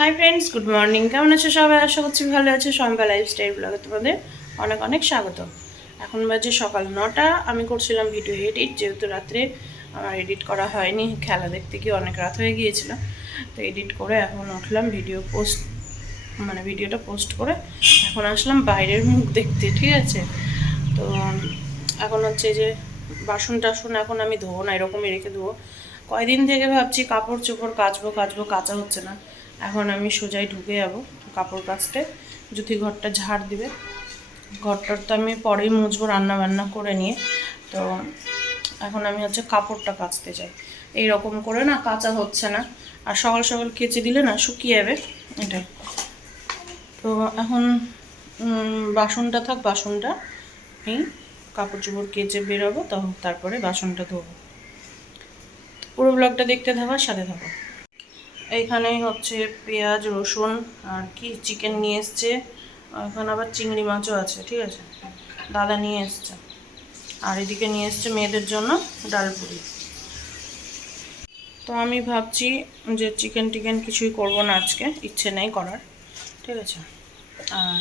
Hi friends good morning কেমন আছো সবাই? আশা করছি ভালো আছো। সম্পা লাইফস্টাইল ব্লগে তোমাদের অনেক অনেক স্বাগত। এখন বাজে সকাল নটা। আমি করছিলাম ভিডিও এডিট যেহেতু রাত্রে আমার এডিট করা হয়নি, খেলা দেখতে গিয়ে অনেক রাত হয়ে গিয়েছিল। তো এডিট করে এখন উঠলাম ভিডিও পোস্ট মানে ভিডিওটা পোস্ট করে এখন আসলাম বাইরের মুখ দেখতে, ঠিক আছে? তো, এখন হচ্ছে যে বাসন টাসন এখন আমি ধোবো না, এরকমই রেখে দেবো। কয়দিন থেকে ভাবছি কাপড় চোপড় কাচবো কাচবো, কাচা হচ্ছে না। এখন আমি সোজাই ঢুকে যাব কাপড় কাচতে। জুতি ঘরটা ঝাড় দিবে। ঘরটার তো আমি পরেই মুছবো রান্না বান্না করে নিয়ে। তো এখন আমি হচ্ছে কাপড়টা কাচতে চাই এই রকম করে না কাচা হচ্ছে না। আর সকাল সকাল কেচে দিলে না শুকিয়ে যাবে। এটাই তো এখন বাসনটা থাক, বাসনটা আমি কাপড় চোপড় কেচে বেরোবো তো তারপরে বাসনটা ধোবো। পুরো ব্লগটা দেখতে থাকার সাথে থাকো। এইখানে হচ্ছে পেঁয়াজ, রসুন আর কি চিকেন নিয়ে এসছে। এখানে আবার চিংড়ি মাছও আছে, ঠিক আছে? দাদা নিয়ে এসছে। আর এদিকে নিয়ে এসছে মেয়েদের জন্য ডাল পুরি। তো আমি ভাবছি যে চিকেন টিকেন কিছুই করব না আজকে, ইচ্ছে নেই করার, ঠিক আছে? আর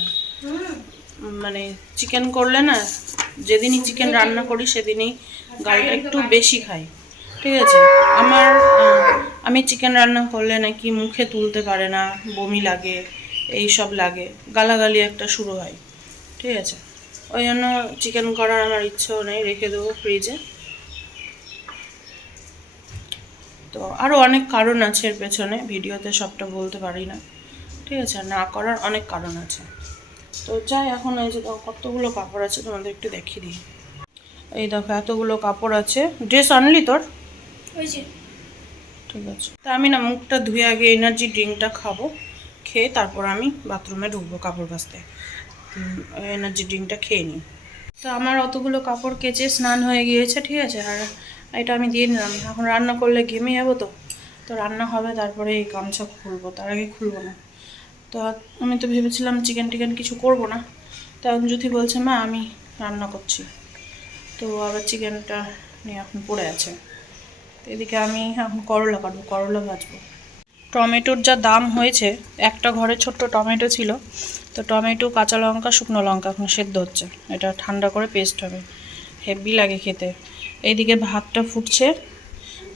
মানে চিকেন করলে না, যেদিনই চিকেন রান্না করি সেদিনই গালটা একটু বেশি খাই, ঠিক আছে? আমার আমি চিকেন রান্না করলে নাকি মুখে তুলতে পারে না, বমি লাগে এই সব লাগে, গালাগালি একটা শুরু হয়, ঠিক আছে? ওই জন্য চিকেন করার আমার ইচ্ছেও নেই, রেখে দেবো ফ্রিজে তো আরও অনেক কারণ আছে এর পেছনে, ভিডিওতে সবটা বলতে পারি না, ঠিক আছে? না করার অনেক কারণ আছে। তো যাই, এখন এই যে কতগুলো কাপড় আছে, তোমাদের একটু দেখিয়ে দিই। এই দেখো এতগুলো কাপড় আছে। ড্রেস আনলি তোর? ওই যে। ঠিক আছে। তা আমি না মুখটা ধুয়ে আগে এনার্জি ড্রিঙ্কটা খাব, খেয়ে তারপর আমি বাথরুমে ঢুকবো কাপড় কাচতে এনার্জি ড্রিঙ্কটা খেয়ে নিই। তো আমার অতগুলো কাপড় কেচে স্নান হয়ে গিয়েছে, ঠিক আছে? আর এটা আমি দিয়ে নিলাম। এখন রান্না করলে ঘেমে যাব তো? তো রান্না হবে, তারপরে এই গামছা খুলবো। তার আগে খুলবো না। তো আমি তো ভেবেছিলাম চিকেন টিকেন কিছু করব না। তা যদি বলছে, মা, আমি রান্না করছি। তো আবার চিকেনটা নিয়ে এখন পড়ে আছে। এদিকে আমি এখন করলা কাটবো করলা ভাজবো। টমেটোর যা দাম হয়েছে একটা ঘরে ছোট্ট টমেটো ছিল তো টমেটো কাঁচা লঙ্কা শুকনো লঙ্কা এখন সেদ্ধ হচ্ছে। এটা ঠান্ডা করে পেস্ট হবে হেভি লাগে খেতে। এইদিকে ভাতটা ফুটছে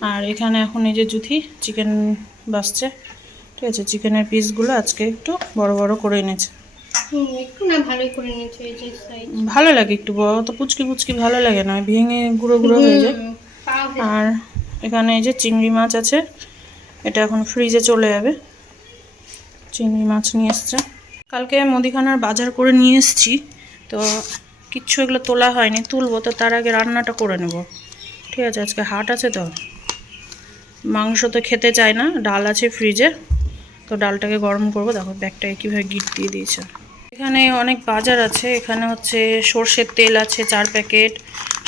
আর এখানে এখন এই যে জুথি চিকেন বাসছে ঠিক আছে চিকেনের পিসগুলো আজকে একটু বড় বড় করে এনেছে। একটু না ভালোই করে নিয়েছে এই যে সাইজ ভালো লাগে একটু বড় তো পুচকি পুচকি ভালো লাগে না ভেঙে গুঁড়ো গুঁড়ো হয়ে যায়। আর এখানে এই যে চিংড়ি মাছ আছে, এটা এখন ফ্রিজে চলে যাবে। চিংড়ি মাছ নিয়ে এসছে। কালকে মুদিখানার বাজার করে নিয়ে এসছি, তো কিচ্ছু এগুলো তোলা হয়নি, তুলবো, তো তার আগে রান্নাটা করে নেব। ঠিক আছে, আজকে হাট আছে তো। মাংস তো খেতে চায় না, ডাল আছে ফ্রিজে তো ডালটাকে গরম করব। দেখো, ব্যাগটাকে কীভাবে গিট দিয়ে দিয়েছে। এখানে অনেক বাজার আছে, এখানে হচ্ছে সর্ষের তেল আছে চার প্যাকেট,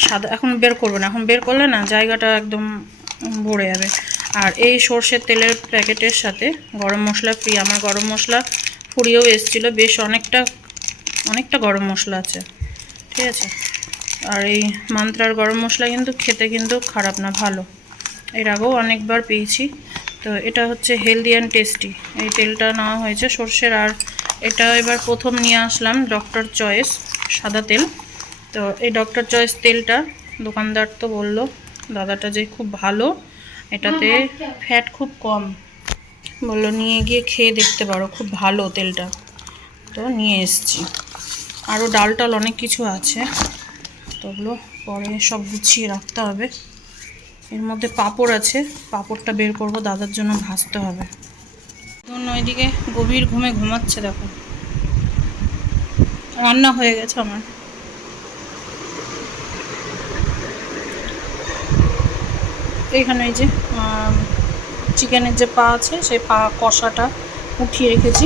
সাদা, এখন বের করব না, এখন বের করলে না জায়গাটা একদম ভরে যাবে। আর এই সর্ষের তেলের প্যাকেটের সাথে গরম মশলা ফ্রি আমার গরম মশলা ফুরিয়েও এসেছিল। বেশ অনেকটা অনেকটা গরম মশলা আছে। ঠিক আছে? আর এই মান্ত্রার গরম মশলা কিন্তু খেতে কিন্তু খারাপ না, ভালো। এর আগেও অনেকবার পেয়েছি। তো এটা হচ্ছে হেলদি অ্যান্ড টেস্টি এই তেলটা নেওয়া হয়েছে সর্ষের। আর এটা এবার প্রথম নিয়ে আসলাম ডক্টর চয়েস সাদা তেল। তো এই ডক্টর চয়েস তেলটা দোকানদার তো বলল দাদাটা যে খুব ভালো এটাতে ফ্যাট খুব কম। বলল নিয়ে গিয়ে খেয়ে দেখতে পারো খুব ভালো তেলটা। তো নিয়ে এসেছি। আরও ডাল টাল অনেক কিছু আছে। তো ওগুলো পরে সব গুছিয়ে রাখতে হবে। এর মধ্যে পাপড় আছে পাপড়টা বের করব দাদার জন্য ভাজতে হবে। এখন ওইদিকে গভীর ঘুমে ঘুমাচ্ছে দেখো। রান্না হয়ে গেছে আমার। এইখানে এই যে চিকেনের যে পা আছে, সেই পা কষাটা উঠিয়ে রেখেছি।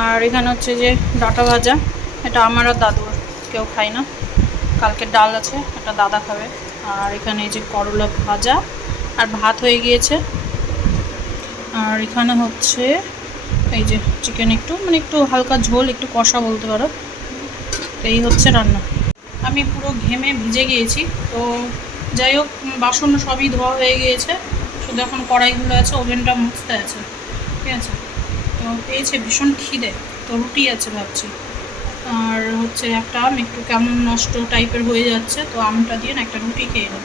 আর এখানে হচ্ছে যে ডাটা ভাজা, এটা আমার আর দাদুর, কেউ খায় না। কালকে ডাল আছে এটা দাদা খাবে। আর এখানে এই যে করলা ভাজা, আর ভাত হয়ে গিয়েছে। আর এখানে হচ্ছে এই যে চিকেন একটু মানে একটু হালকা ঝোল, একটু কষা বলতে পারো। এই হচ্ছে রান্না। আমি পুরো ঘেমে ভিজে গিয়েছি, তো যাই হোক বাসন সবই ধোয়া হয়ে গিয়েছে। শুধু এখন কড়াইগুলো আছে, ওভেনটা মুছতে আছে। ঠিক আছে? তো পেয়েছে ভীষণ খিদে, তো রুটি আছে ভাবছি। আর হচ্ছে একটা আম, একটু কেমন নষ্ট টাইপের হয়ে যাচ্ছে, তো আমটা দিয়ে না একটা রুটি খেয়ে নেব।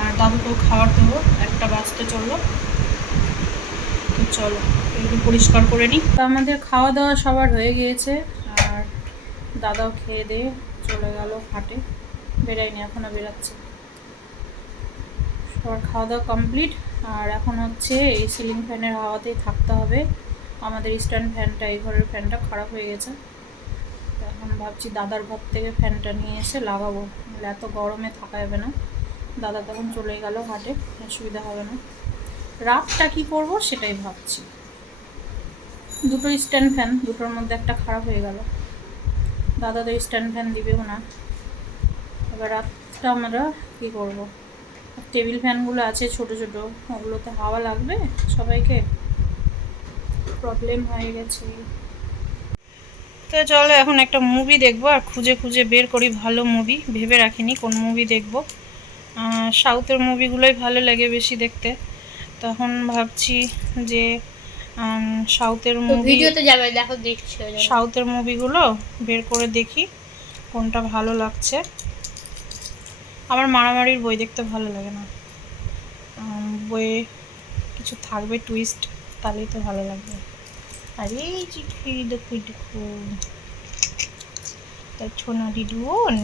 আর দাদুকেও খাওয়ার দেবো, একটা বাজতে চলল। তো চলো একটু পরিষ্কার করে নিই। তো আমাদের খাওয়া দাওয়া সবার হয়ে গিয়েছে, আর দাদাও খেয়ে দিয়ে চলে গেল হাটে। বেরায়নি এখনও বেরাচ্ছে সবার খাওয়া দাওয়া কমপ্লিট আর এখন হচ্ছে এই সিলিং ফ্যানের হাওয়াতেই থাকতে হবে। আমাদের স্ট্যান্ড ফ্যানটা এই ঘরের ফ্যানটা খারাপ হয়ে গেছে। এখন ভাবছি দাদার ঘর থেকে ফ্যানটা নিয়ে এসে লাগাবো। এত গরমে থাকা যাবে না। দাদা তখন চলে গেল হাটে, অসুবিধা হবে না। রাতটা কি করব সেটাই ভাবছি। দুটো স্ট্যান্ড ফ্যান দুটোর মধ্যে একটা খারাপ হয়ে গেল। দাদা তো স্ট্যান্ড ফ্যান দিবেও না। এবার রাতটা আমরা কী করব? টেবিল ফ্যানগুলো আছে ছোট ছোট ওগুলোতে হাওয়া লাগবে সবাইকে? প্রবলেম হয়ে গেছে। তো চলো এখন একটা মুভি দেখব আর খুঁজে খুঁজে বের করি ভালো মুভি ভেবে রাখিনি কোন মুভি দেখব। সাউথের মুভিগুলোই ভালো লাগে বেশি দেখতে। তখন ভাবছি যে সাউথের মুভি ভিডিওতে যাবে দেখো দেখছ। সাউথের মুভিগুলো বের করে দেখি কোনটা ভালো লাগছে। আমার মারামারির বই দেখতে ভালো লাগে না। বইয়ে কিছু থাকবে টুইস্ট তাহলেই তো ভালো লাগবে। আরে এই চিঠি দেখো দেখো এটা ছোনা দিদুন।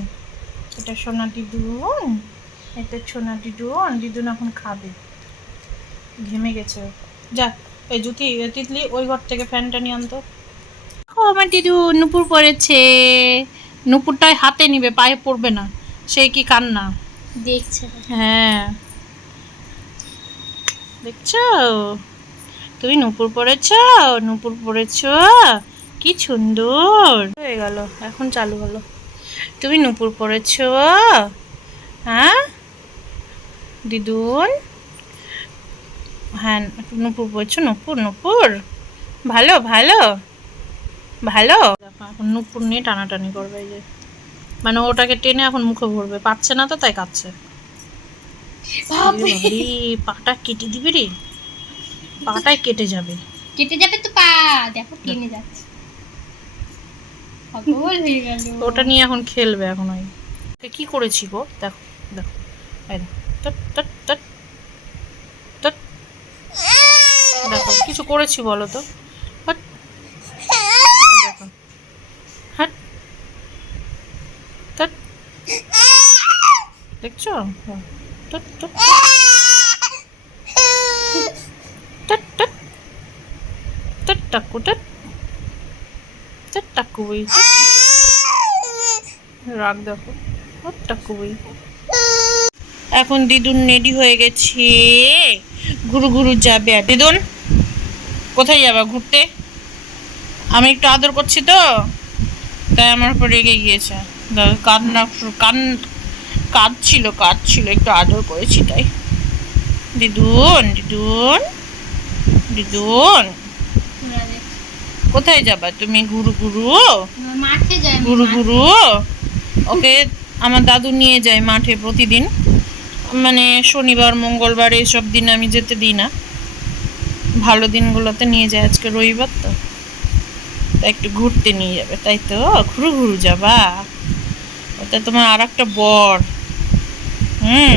এটা সোনা দিদুন। এটা ছোনা দিদুন। দিদুন এখন খাবে। ঘেমে গেছে। যা, এই জুতি তিতলি, ওই ঘর থেকে ফ্যানটা নিয়ে আনতো ও আমার দিদু, নুপুর পড়েছে নুপুরটাই হাতে নিবে, পায়ে পড়বে না। সেই কি কান্না? দেখছে। হ্যাঁ। দেখছ? তুমি নুপুর পড়েছ? নুপুর পড়েছ? কি সুন্দর। হয়ে গেল এখন চালু হলো। তুমি নুপুর পড়েছ? হ্যাঁ? দিদুন? হ্যাঁ নুপুর পড়েছ? নুপুর নুপুর? ভালো ভালো? ভালো? এখন নুপুর নিয়ে টানাটানি করবে এই যে। মানে ওটাকে টেনে এখন মুখে ভরবে। পাচ্ছে না তো তাই কাচ্ছে পাটা কেটে দিবে রে। পাটাই কেটে যাবে। কেটে যাবে তো পা। দেখো টেনে যাচ্ছে। হয়ে গেল। ওটা নিয়ে এখন খেলবে এখন ওই। কি করেছি গো? দেখো এই। দেখো কিছু করেছি বলো তো হট। এই দেখো। হট। তট। এখন দিদুন রেডি হয়ে গেছে। ঘুরু ঘুরু যাবে। আর দিদুন, কোথায় যাবে ঘুরতে? আমি একটু আদর করছি তো? তাই আমার উপর রেগে গিয়েছে। কান্না, কান কাঁদছিল কাঁদছিল একটু আদর করেছি তাই। দিদুন দিদুন দিদুন। কোথায় যাবা তুমি গুরু গুরু? মাঠে গুরু গুরু? ওকে আমার দাদু নিয়ে যায় মাঠে প্রতিদিন। মানে শনিবার মঙ্গলবার এইসব দিন আমি যেতে দিই না। ভালো দিনগুলোতে নিয়ে যায় আজকে রবিবার তো। তাই একটু ঘুরতে নিয়ে যাবে তাই তো? ঘুরু ঘুরু যাবা? ওটা তোমার আর একটা বর। হুম।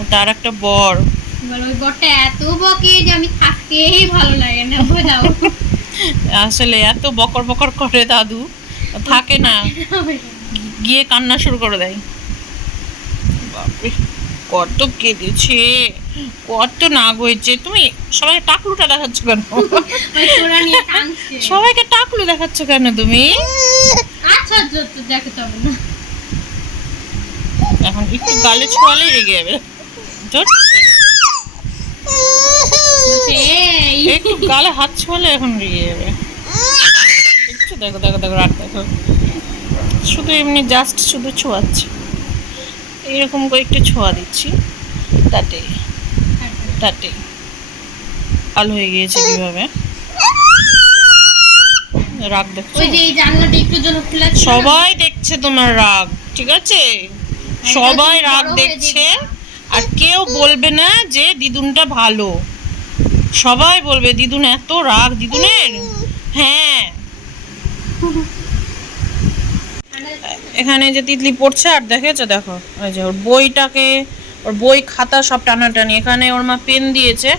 ওটা আর একটা বর। ওই বটটা এত বকে যে আমি থাকতেই ভালো লাগে না বোঝাও। আসলে এত বকর বকর করে দাদু থাকে না। গিয়ে কান্না শুরু করে দেয়। বাপরে কত কেঁদেছে কত নাগ হয়েছে তুমি সবাইকে টাকলুটা দেখাচ্ছ কেন? সবাইকে টাকলু দেখাচ্ছ কেন তুমি? আচ্ছা যত দেখে তবে না এখন একটু গালে ছোঁয়ালে রেগে যাবে। একটু গালে হাত ছোঁয়ালে এখন রেগে যাবে। দেখছ দেখো দেখো দেখো রাত দেখো। শুধু এমনি জাস্ট শুধু ছোঁয়াচ্ছে। এরকম করে একটু ছোঁয়া দিচ্ছি। তাতে তাতে আলো হয়ে গিয়েছে কীভাবে রাগ দেখছ? একটু? সবাই দেখছে তোমার রাগ ঠিক আছে? সবাই রাগ দেখছে আর কেউ বলবে না যে দিদুনটা ভালো। সবাই বলবে দিদুন এত রাগ দিদুনের? হ্যাঁ। এখানে যে তিতলি পড়ছে আর দেখেছ? দেখো ওই যে ওর বইটাকে ওর বই খাতা সব টানাটানি। এখানে ওর মা পেন দিয়েছে।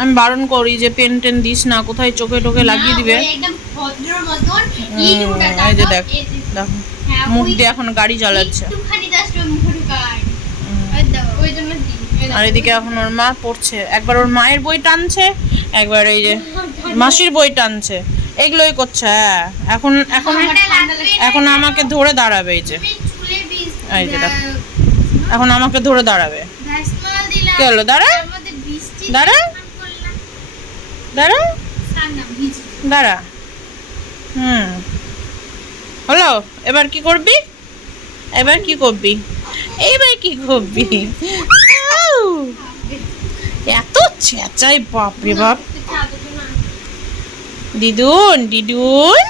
আমি বারণ করি যে পেন টেন দিস না কোথায় চোখে টোকে লাগিয়ে দিবে? এই যে দেখ দেখো। মুখ দিয়ে এখন গাড়ি চালাচ্ছে। আর এদিকে এখন ওর মা পড়ছে একবার ওর মায়ের বই টানছে একবার এই যে মাসির বই টানছে এগুলোই করছে হ্যাঁ এখন এখন। এখন আমাকে ধরে দাঁড়াবে এই যে এই যে। এখন আমাকে ধরে দাঁড়াবে। কি হলো, দাঁড়া? দাঁড়া? দাঁড়া। দাঁড়া হুম হলো? এবার কি করবি? এবার কি করবি? এবার কি করবি? এত চেঁচাই বাপরে বাপ। দিদুন দিদুন।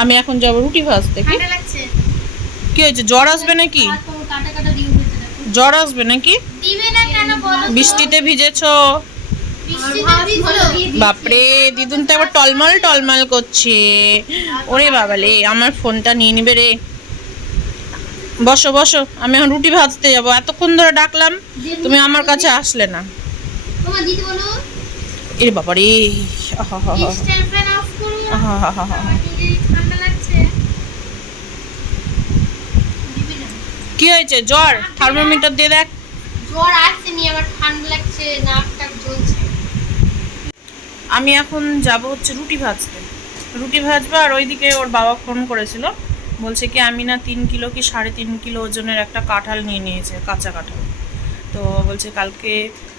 আমি এখন যাব রুটি ভাজতে কি? কি হয়েছে জ্বর আসবে নাকি। জ্বর আসবে নাকি? বৃষ্টিতে ভিজেছো। বাপরে দিদুন তো আবার টলমল টলমল করছে। ওরে বাবালে আমার ফোনটা নিয়ে নিবে রে। বসো বসো আমি এখন রুটি ভাজতে যাব। এতক্ষণ ধরে ডাকলাম তুমি আমার কাছে আসলে না। এ। দিবি না? কি হয়েছে? জ্বর? থার্মোমিটার দিয়ে দেখ। জ্বর আসছেনি আমার ঠান্ডা লাগছে নাক টাক জ্বলছে। আমি এখন যাব হচ্ছে রুটি ভাজতে। রুটি ভাজবা আর ওইদিকে ওর বাবা ফোন করেছিল। বলছে কি আমি না তিন কিলো কি সাড়ে তিন কিলো ওজনের একটা কাঁঠাল নিয়ে নিয়েছে, কাঁচা কাঁঠাল। তো বলছে কালকে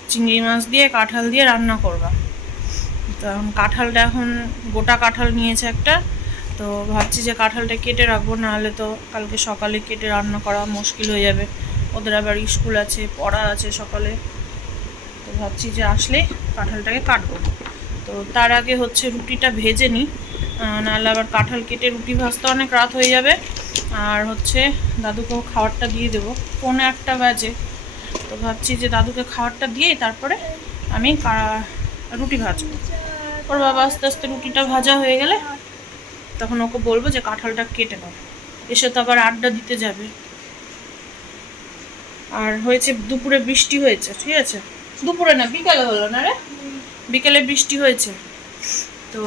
চিংড়ি মাছ দিয়ে কাঁঠাল দিয়ে রান্না করবা। তো কাঁঠালটা এখন গোটা কাঁঠাল নিয়েছে একটা। তো ভাবছি যে কাঁঠালটা কেটে রাখব, নাহলে তো কালকে সকালে কেটে রান্না করা মুশকিল হয়ে যাবে। ওদের আবার স্কুল আছে, পড়া আছে সকালে। তো ভাবছি যে আসলে কাঁঠালটাকে কাটবো। তো তার আগে হচ্ছে রুটিটা ভেজে নিই। নাহলে আবার কাঁঠাল কেটে রুটি ভাজতে অনেক রাত হয়ে যাবে। আর হচ্ছে দাদুকেও খাবারটা দিয়ে দেবো। পৌনে একটা বাজে। তো ভাবছি যে দাদুকে খাবারটা দিয়ে তারপরে আমি রুটি ভাজবো। ওর বাবা আস্তে আস্তে রুটিটা ভাজা হয়ে গেলে তখন ওকে বলব যে কাঁঠালটা কেটে দাও এসে তো আবার আড্ডা দিতে যাবে। আর হয়েছে দুপুরে বৃষ্টি হয়েছে, ঠিক আছে? দুপুরে না, বিকালে হলো না রে? বিকেলে বৃষ্টি হয়েছে। তো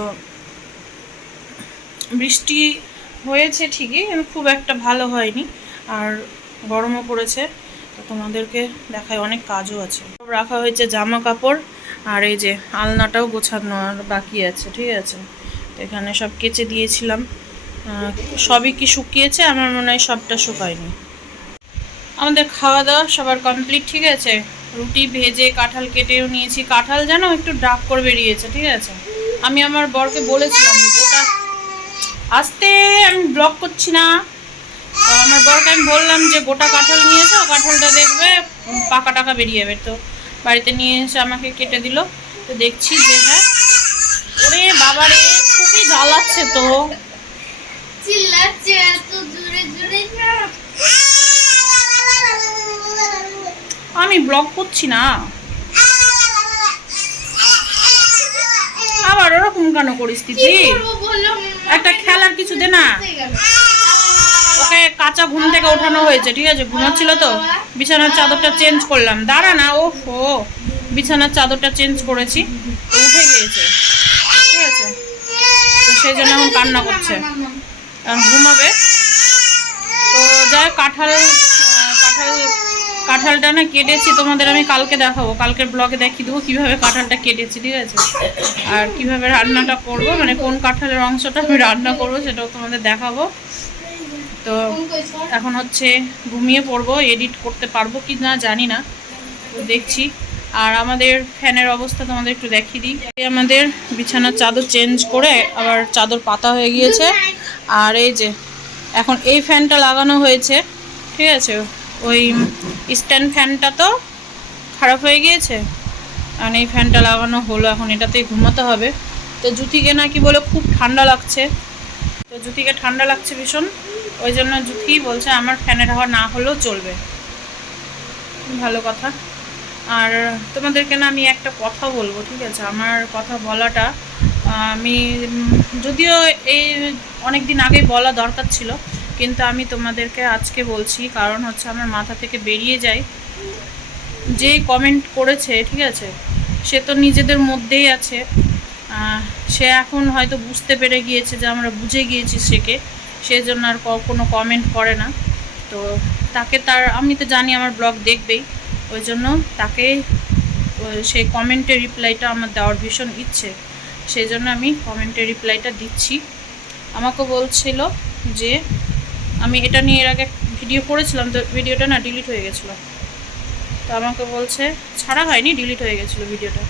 বৃষ্টি হয়েছে ঠিকই খুব একটা ভালো হয়নি। আর গরমও পড়েছে, তো তোমাদেরকে দেখায় অনেক কাজও আছে। রাখা হয়েছে জামা কাপড় আর এই যে আলনাটাও গোছানো আর বাকি আছে, ঠিক আছে? তো এখানে সব কেচে দিয়েছিলাম। সবই কি শুকিয়েছে? আমার মনে হয় সবটা শুকায়নি। আমাদের খাওয়া দাওয়া সবার কমপ্লিট, ঠিক আছে? রুটি ভেজে কাঁঠাল কেটেও নিয়েছি। কাঁঠাল যেন একটু ডাক করে বেরিয়েছে, ঠিক আছে? আমি আমার বরকে বলেছিলাম গোটা আসতে, আমি ব্লক করছি না। তো আমার বরকে আমি বললাম যে, গোটা কাঁঠাল নিয়েছো, কাঁঠালটা দেখবে, পাকা টাকা বেরিয়ে যাবে। তো বাড়িতে নিয়ে এসে আমাকে কেটে দিল। তো দেখছি যে হ্যাঁ ওরে বাবারে খুবই জ্বালাচ্ছে তো। চিল্লাচ্ছে এত জোরে জোরে না আমি ব্লক করছি না। আবার ওরকম কেন করিস বললাম একটা খেলার কিছু দে না। ওকে কাঁচা ঘুম থেকে ওঠানো হয়েছে ঠিক আছে? ঘুমাচ্ছিল তো? বিছানার চাদরটা চেঞ্জ করলাম। দাঁড়া না ও। হো বিছানার চাদরটা চেঞ্জ করেছি। উঠে গিয়েছে। ঠিক আছে? তো সেই জন্য এখন কান্না করছে। এখন ঘুমাবে। তো যাই কাঁঠাল কাঁঠাল কাঁঠালটা না কেটেছি, তোমাদের আমি কালকে দেখাবো। কালকের ব্লগে দেখিয়ে দেবো কীভাবে কাঁঠালটা কেটেছি, ঠিক আছে? আর কীভাবে রান্নাটা করব মানে কোন কাঁঠালের অংশটা আমি রান্না করব সেটাও তোমাদের দেখাবো। তো এখন হচ্ছে ঘুমিয়ে পড়ব এডিট করতে পারব কি না জানি না তো দেখছি। আর আমাদের ফ্যানের অবস্থা তোমাদের একটু দেখিয়ে দিই। আমাদের বিছানার চাদর চেঞ্জ করে আবার চাদর পাতা হয়ে গিয়েছে। আর এই যে, এখন এই ফ্যানটা লাগানো হয়েছে, ঠিক আছে? ওই স্ট্যান্ড ফ্যানটা তো খারাপ হয়ে গিয়েছে। আর এই ফ্যানটা লাগানো হলো, এখন এটাতেই ঘুমাতে হবে। তো জুতিকে নাকি বলে খুব ঠান্ডা লাগছে। তো জুতিকে ঠান্ডা লাগছে ভীষণ। ওই জন্য জুথি বলছে আমার ফ্যানের হাওয়া না হলেও চলবে। ভালো কথা। আর তোমাদেরকে না আমি একটা কথা বলব, ঠিক আছে? আমার কথা বলাটা আমি, যদিও এই অনেক দিন আগে বলা দরকার ছিল কিন্তু আমি তোমাদেরকে আজকে বলছি, কারণ হচ্ছে আমার মাথা থেকে বেরিয়ে যায়। যে কমেন্ট করেছে, ঠিক আছে? সে তো নিজেদের মধ্যেই আছে। সে এখন হয়তো বুঝতে পেরে গিয়েছে যে আমরা বুঝে গিয়েছি সেকে। সেজন্য আর কোনো কমেন্ট করে না। তো তাকে তার, আমি তো জানি আমার ব্লগ দেখবেই। ওই জন্য তাকে সেই কমেন্টের রিপ্লাইটা আমার দেওয়ার ভীষণ ইচ্ছে। সেই জন্য আমি কমেন্টের রিপ্লাইটা দিচ্ছি। আমাকে বলছিল যে আমি এটা নিয়ে এর আগে ভিডিও করেছিলাম তো ভিডিওটা না ডিলিট হয়ে গেছিল। তো আমাকে বলছে ছাড়া হয়নি ডিলিট হয়ে গেছিল ভিডিওটা।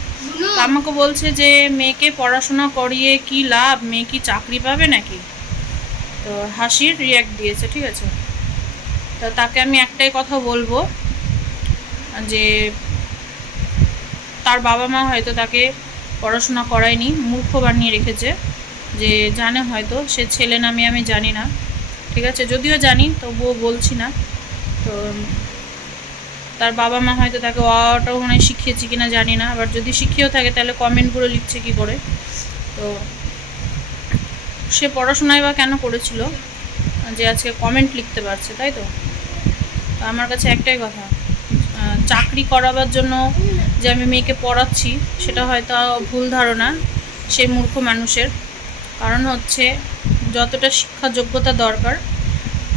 তো আমাকে বলছে যে মেয়েকে পড়াশোনা করিয়ে কি লাভ? মেয়ে কি চাকরি পাবে নাকি? তো হাসির রিয়াক্ট দিয়েছে ঠিক আছে? তো তাকে আমি একটাই কথা বলব যে তার বাবা মা হয়তো তাকে পড়াশোনা করায়নি মূর্খ বানিয়ে রেখেছে যে জানে হয়তো সে ছেলে নামে আমি জানি না। ঠিক আছে? যদিও জানি, তবুও বলছি না। তো, তার বাবা মা হয়তো তাকে অটাও মনে হয় শিখিয়েছে কিনা জানি না, আবার যদি শিখিয়েও থাকে তাহলে কমেন্টগুলো লিখছে কি করে? তো, সে পড়াশোনায় বা কেন করেছিল? যে আজকে কমেন্ট লিখতে পারছে, তাই তো? আমার কাছে একটাই কথা চাকরি করাবার জন্য যে আমি মেয়েকে পড়াচ্ছি, সেটা হয়তো ভুল ধারণা সেই মূর্খ মানুষের। কারণ হচ্ছে যতটা শিক্ষা যোগ্যতা দরকার,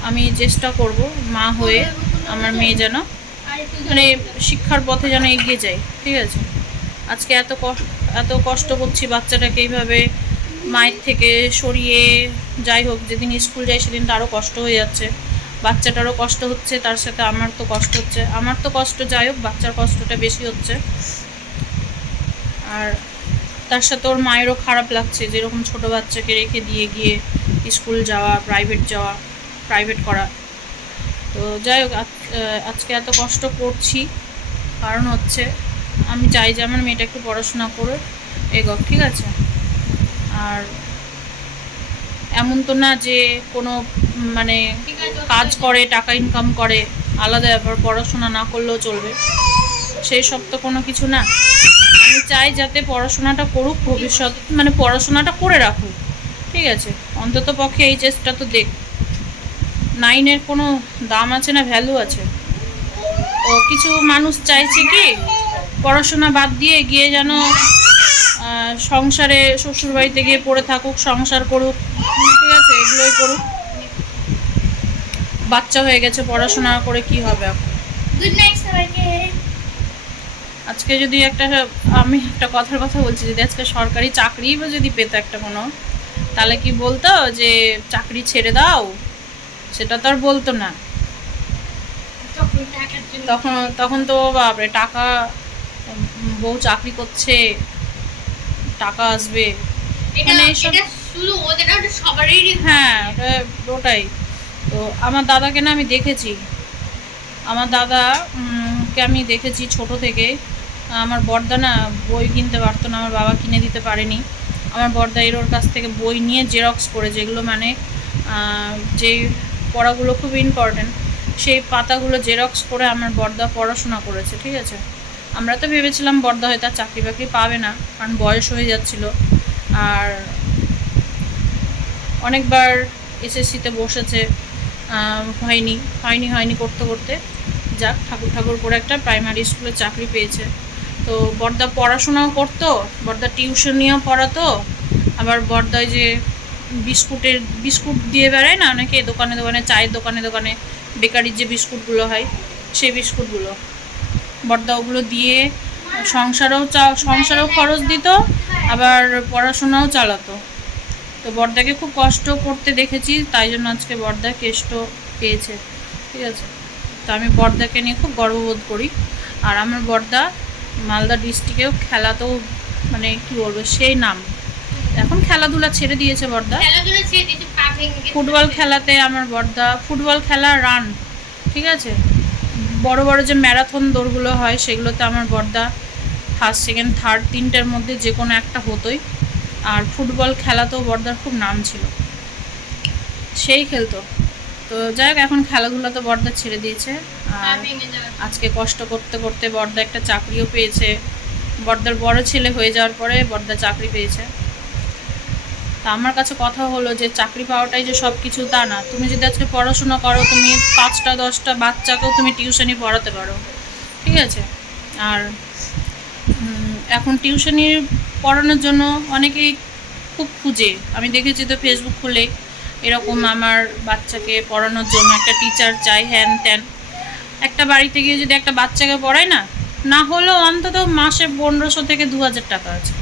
আমি চেষ্টা করব মা হয়ে আমার মেয়ে যেন মানে শিক্ষার পথে যেন এগিয়ে যায়, ঠিক আছে? আজকে এত কষ্ট এত কষ্ট করছি বাচ্চাটাকে এইভাবে মায়ের থেকে সরিয়ে যাই হোক, যেদিন স্কুল যায় সেদিন তারও কষ্ট হয়ে যাচ্ছে, বাচ্চাটারও কষ্ট হচ্ছে, তার সাথে আমার তো কষ্ট হচ্ছে, আমার তো কষ্ট যাই হোক, বাচ্চার কষ্টটা বেশি হচ্ছে। আর তার সাথে ওর মায়েরও খারাপ লাগছে, যেরকম ছোট বাচ্চাকে রেখে দিয়ে গিয়ে স্কুল যাওয়া প্রাইভেট যাওয়া প্রাইভেট করা। তো যাই হোক, আজ- আজকে এত কষ্ট করছি। কারণ হচ্ছে, আমি চাই যে আমার মেয়েটা একটু পড়াশোনা করে এগোক, ঠিক আছে? আর এমন তো না যে কোনো মানে কাজ করে, টাকা ইনকাম করে, আলাদা ব্যাপার, পড়াশোনা না করলেও চলবে। সেই সব তো কোনো কিছু না। আমি চাই যাতে পড়াশোনাটা করুক ভবিষ্যৎ মানে পড়াশোনাটা করে রাখুক, ঠিক আছে? অন্তত পক্ষে এই চেষ্টা তো দেখ। নাইনের কোনো দাম আছে না ভ্যালু আছে? ও কিছু মানুষ চাইছে কি পড়াশোনা বাদ দিয়ে গিয়ে যেন সংসারে শ্বশুরবাড়িতে গিয়ে পড়ে থাকুক সংসার করুক ঠিক আছে এগুলোই করুক। বাচ্চা হয়ে গেছে পড়াশোনা করে কি হবে এখন? গুড নাইট সবাইকে। আজকে যদি একটা আমি একটা কথার কথা বলছি যদি আজকে সরকারি চাকরি বা যদি পেতো একটা কোনো তাহলে কি বলতো যে চাকরি ছেড়ে দাও? সেটা তো আর বলতো না। তখন তখন তো বাপরে টাকা বউ চাকরি করছে টাকা আসবে। মানে এইসব- শুধু ওদের না, সবারই হ্যাঁ ওটা- ওটাই। তো আমার দাদাকে না আমি দেখেছি। আমার দাদা কে আমি দেখেছি ছোট থেকে। আমার বর্দা না বই কিনতে পারতো না আমার বাবা কিনে দিতে পারেনি। আমার বর্দা এর ওর কাছ থেকে বই নিয়ে জেরক্স করে, যেগুলো মানে যেই পড়াগুলো খুব ইম্পর্টেন্ট সেই পাতাগুলো জেরক্স করে আমার বর্দা পড়াশোনা করেছে, ঠিক আছে? আমরা তো ভেবেছিলাম বর্দা হয়তো আর চাকরি বাকরি পাবে না, কারণ বয়স হয়ে যাচ্ছিল। আর অনেকবার এসএসসিতে বসেছে হয়নি হয়নি হয়নি করতে করতে। যাক, ঠাকুর ঠাকুর করে একটা প্রাইমারি স্কুলে চাকরি পেয়েছে। তো বর্দা পড়াশোনাও করতো, বর্দা টিউশনিও পড়াতো, আবার বর্দায় যে বিস্কুটের, বিস্কুট দিয়ে বেড়ায় না অনেকে দোকানে দোকানে, চায়ের দোকানে দোকানে, বেকারির যে বিস্কুটগুলো হয়, সেই বিস্কুটগুলো। বর্দা ওগুলো দিয়ে সংসারও চা, সংসারও খরচ দিত, আবার পড়াশোনাও চালাতো। তো বর্দাকে খুব কষ্ট করতে দেখেছি, তাই জন্য আজকে বর্দা কেষ্ট পেয়েছে, ঠিক আছে? তো আমি বর্দাকে নিয়ে খুব গর্ববোধ করি। আর আমার বর্দা মালদা ডিস্ট্রিক্টেও খেলাতেও মানে কি বলব সেই নাম। এখন খেলাধুলা ছেড়ে দিয়েছে বর্দা। ফুটবল খেলাতে আমার বর্দা ফুটবল খেলা রান ঠিক আছে? বড় বড় যে ম্যারাথন দৌড়গুলো হয় সেগুলোতে আমার বর্দা ফার্স্ট সেকেন্ড থার্ড তিনটের মধ্যে যে কোনো একটা হতোই। আর ফুটবল খেলাতেও বর্দার খুব নাম ছিল। সেই খেলতো। তো যাই হোক এখন খেলাধুলা তো বর্দা ছেড়ে দিয়েছে। আর আজকে কষ্ট করতে করতে বর্দা একটা চাকরিও পেয়েছে। বর্দার বড় ছেলে হয়ে যাওয়ার পরে বর্দা চাকরি পেয়েছে। তা আমার কাছে কথা হলো যে চাকরি পাওয়াটাই যে সব কিছু তা না। তুমি যদি আজকে পড়াশোনা করো তুমি পাঁচটা দশটা বাচ্চাকেও তুমি টিউশনি পড়াতে পারো। ঠিক আছে? আর এখন টিউশনি পড়ানোর জন্য অনেকেই খুব খুঁজে। আমি দেখেছি তো ফেসবুক খুলে এরকম আমার বাচ্চাকে পড়ানোর জন্য একটা টিচার চাই হ্যান ত্যান। একটা বাড়িতে গিয়ে যদি একটা বাচ্চাকে পড়ায় না না হলেও অন্তত মাসে পনেরোশো থেকে দু হাজার টাকা আছে।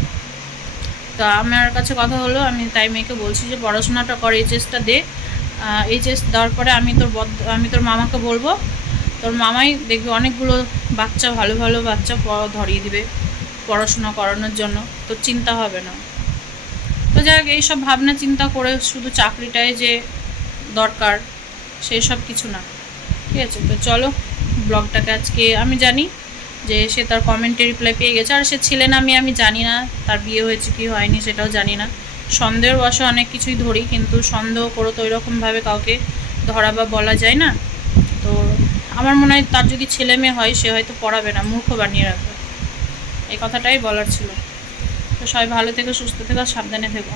তো আমার কাছে কথা হলো, আমি তাই মেয়েকে বলছি যে পড়াশোনাটা কর, এইচএসটা দে। এইচএস দেওয়ার পরে আমি তোর বদ, আমি তোর মামাকে বলব। তোর মামাই দেখবি অনেকগুলো বাচ্চা, ভালো ভালো বাচ্চা ধরিয়ে দিবে পড়াশোনা করানোর জন্য। তোর চিন্তা হবে না। তো যাই হোক, এইসব ভাবনা চিন্তা করে শুধু চাকরিটাই যে দরকার সেই সব কিছু না। ঠিক আছে, তো চলো ব্লগটাকে আজকে আমি জানি যে সে তার কমেন্টে রিপ্লাই পেয়ে গেছে। আর সে ছেলে না আমি আমি জানি না তার বিয়ে হয়েছে কি হয়নি সেটাও জানি না। সন্দেহের বসে অনেক কিছুই ধরি, কিন্তু সন্দেহ করে তো ওইরকমভাবে কাউকে ধরা বা বলা যায় না। তো আমার মনে হয় তার যদি ছেলে মেয়ে হয়, সে হয়তো পড়াবে না, মূর্খ বানিয়ে রাখবে। এই কথাটাই বলার ছিল। তো সবাই ভালো থেকে, সুস্থ থেকো সাবধানে থেকো।